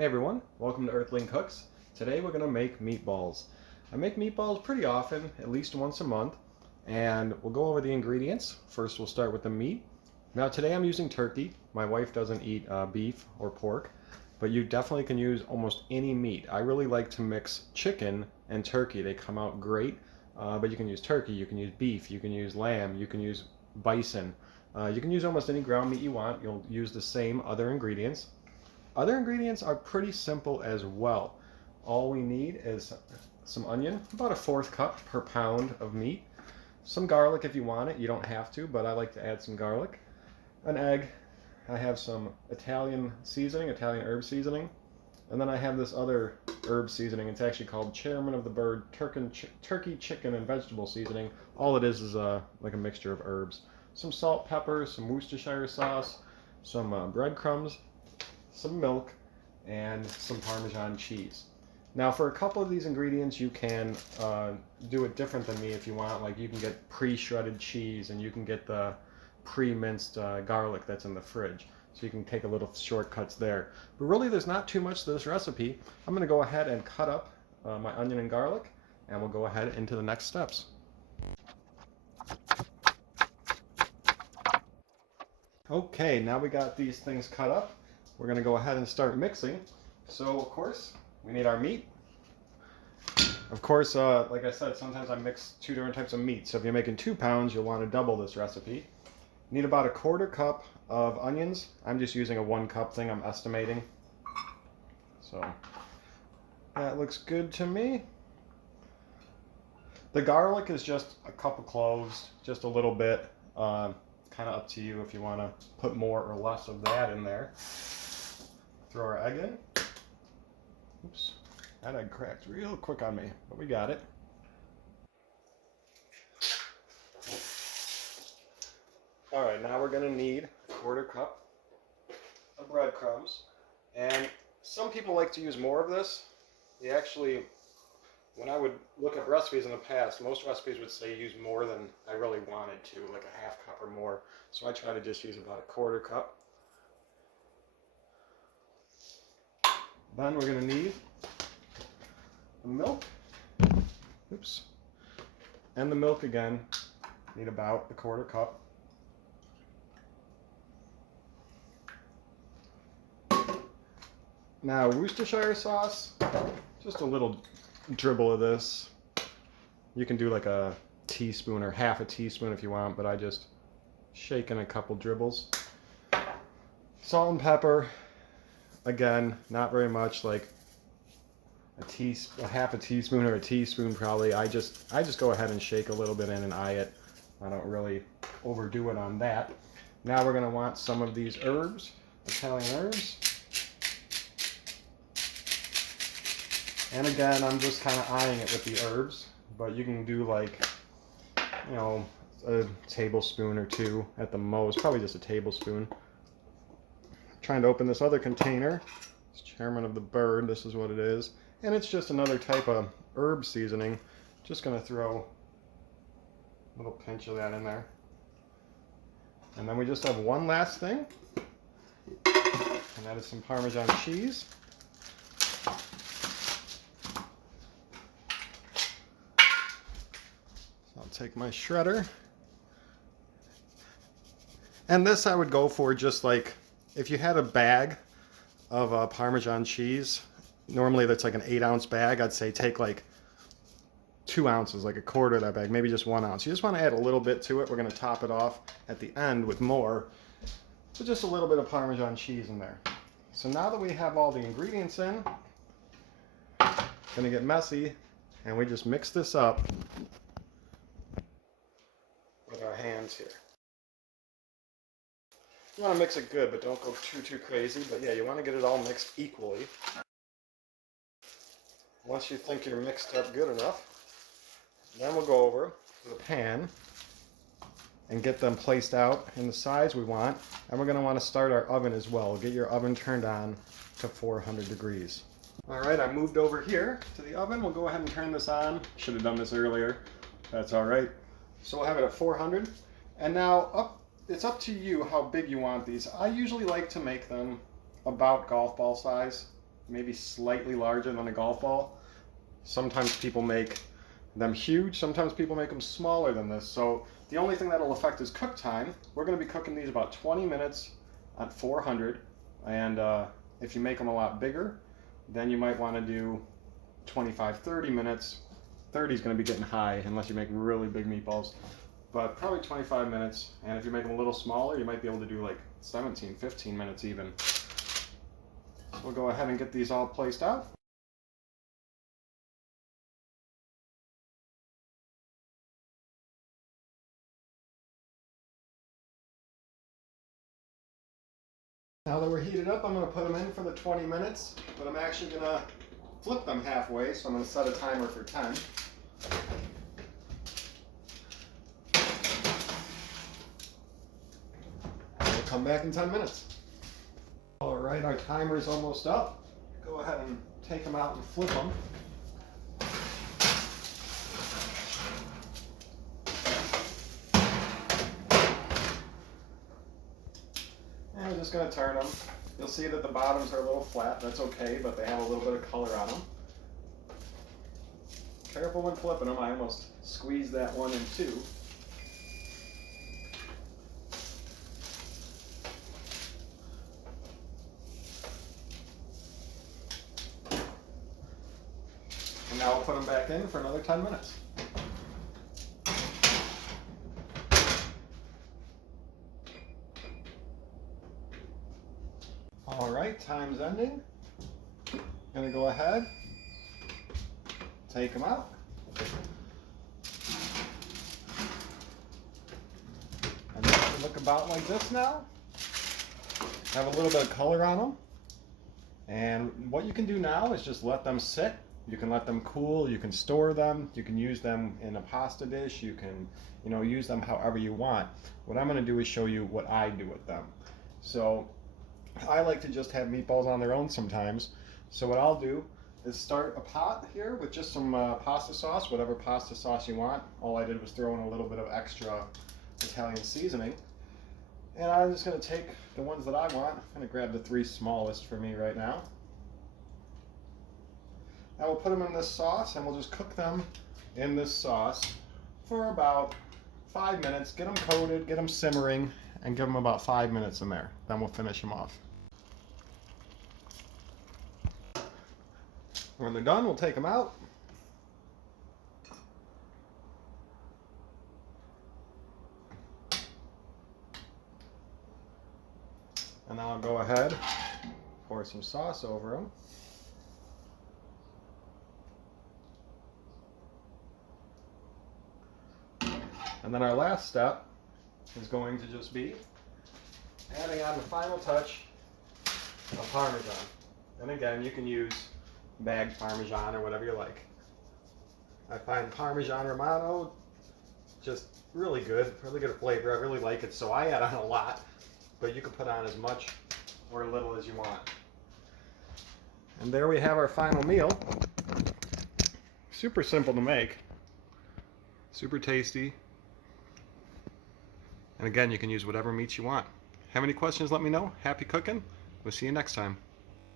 Hey everyone, welcome to Earthling Cooks. Today we're going to make meatballs. I make meatballs pretty often, at least once a month, and we'll go over the ingredients. First we'll start with the meat. Now today I'm using turkey. My wife doesn't eat beef or pork, but you definitely can use almost any meat. I really like to mix chicken and turkey. They come out great, but you can use turkey, you can use beef, you can use lamb, you can use bison. You can use almost any ground meat you want. You'll use the same other ingredients. Other ingredients are pretty simple as well. All we need is some onion, about a 1/4 cup per pound of meat. Some garlic if you want it, you don't have to, but I like to add some garlic. An egg. I have some Italian seasoning, Italian herb seasoning. And then I have this other herb seasoning. It's actually called Chairman of the Bird Turkey, Chicken, and Vegetable Seasoning. All it is like a mixture of herbs. Some salt, pepper, some Worcestershire sauce, some breadcrumbs, some milk, and some Parmesan cheese. Now for a couple of these ingredients you can do it different than me if you want. Like you can get pre-shredded cheese and you can get the pre-minced garlic that's in the fridge. So you can take a little shortcuts there. But really there's not too much to this recipe. I'm going to go ahead and cut up my onion and garlic, and we'll go ahead into the next steps. Okay, now we got these things cut up. We're going to go ahead and start mixing. So of course we need our meat. Of course, like I said, sometimes I mix two different types of meat. So if you're making 2 pounds, you'll want to double this recipe. You need about a 1/4 cup of onions. I'm just using a 1 cup thing, I'm estimating. So that looks good to me. The garlic is just a couple cloves, just a little bit. Kind of up to you if you want to put more or less of that in there. Throw our egg in. Oops, that egg cracked real quick on me, but we got it. All right, now we're gonna need a 1/4 cup of breadcrumbs. And some people like to use more of this. They actually, when I would look at recipes in the past, most recipes would say use more than I really wanted to, like a 1/2 cup or more. So I try to just use about a 1/4 cup. Then we're going to need the milk. Oops. And the milk again, need about a 1/4 cup. Now Worcestershire sauce, just a little dribble of this. You can do like a teaspoon or 1/2 teaspoon if you want, but I just shake in a couple dribbles. Salt and pepper. Again, not very much, like a 1/2 teaspoon or a teaspoon probably. I just go ahead and shake a little bit in and eye it. I don't really overdo it on that. Now we're going to want some of these herbs, Italian herbs. And again, I'm just kind of eyeing it with the herbs, but you can do like, you know, a tablespoon or 2 at the most, probably just a tablespoon. Trying to open this other container. It's Chairman of the Bird, this is what it is. And it's just another type of herb seasoning. Just going to throw a little pinch of that in there. And then we just have one last thing, and that is some Parmesan cheese. So I'll take my shredder. And this I would go for just like, if you had a bag of Parmesan cheese, normally that's like an 8-ounce bag, I'd say take like 2 ounces, like a 1/4 of that bag, maybe just 1 ounce. You just want to add a little bit to it. We're going to top it off at the end with more. So just a little bit of Parmesan cheese in there. So now that we have all the ingredients in, it's going to get messy, and we just mix this up with our hands here. You want to mix it good, but don't go too crazy. But yeah, you want to get it all mixed equally. Once you think you're mixed up good enough, then we'll go over to the pan and get them placed out in the size we want. And we're going to want to start our oven as well. Get your oven turned on to 400 degrees. All right, I moved over here to the oven. We'll go ahead and turn this on. Should have done this earlier. That's all right. So we'll have it at 400. And now it's up to you how big you want these. I usually like to make them about golf ball size. maybe slightly larger than a golf ball. Sometimes people make them huge, sometimes people make them smaller than this. So the only thing that'll affect is cook time. We're going to be cooking these about 20 minutes at 400, and if you make them a lot bigger, then you might want to do 25-30 minutes. 30 is going to be getting high unless you make really big meatballs, but probably 25 minutes. And if you make them a little smaller, you might be able to do like 17-15 minutes even. We'll go ahead and get these all placed out. Now that we're heated up, I'm going to put them in for the 20 minutes, but I'm actually going to flip them halfway, so I'm going to set a timer for 10. And we'll come back in 10 minutes. All right, our timer is almost up. Go ahead and take them out and flip them. And we're just going to turn them. You'll see that the bottoms are a little flat. That's okay, but they have a little bit of color on them. Careful when flipping them. I almost squeezed that one in two. And now we'll put them back in for another 10 minutes. All right, time's ending. Gonna go ahead, take them out. And they should look about like this now. Have a little bit of color on them. And what you can do now is just let them sit. You can let them cool, you can store them, you can use them in a pasta dish, you can, use them however you want. What I'm gonna do is show you what I do with them. So I like to just have meatballs on their own sometimes. So what I'll do is start a pot here with just some pasta sauce, whatever pasta sauce you want. All I did was throw in a little bit of extra Italian seasoning. And I'm just going to take the ones that I want. I'm going to grab the 3 smallest for me right now. Now we'll put them in this sauce and we'll just cook them in this sauce for about 5 minutes. Get them coated, get them simmering, and give them about 5 minutes in there. Then we'll finish them off. When they're done, we'll take them out. And now I'll go ahead, pour some sauce over them. And then our last step is going to just be adding on the final touch of Parmesan. And again, you can use bagged Parmesan or whatever you like. I find Parmesan Romano just really good flavor. I really like it, so I add on a lot, but you can put on as much or little as you want. And there we have our final meal. Super simple to make, super tasty. And again, you can use whatever meats you want. Have any questions, let me know. Happy cooking. We'll see you next time.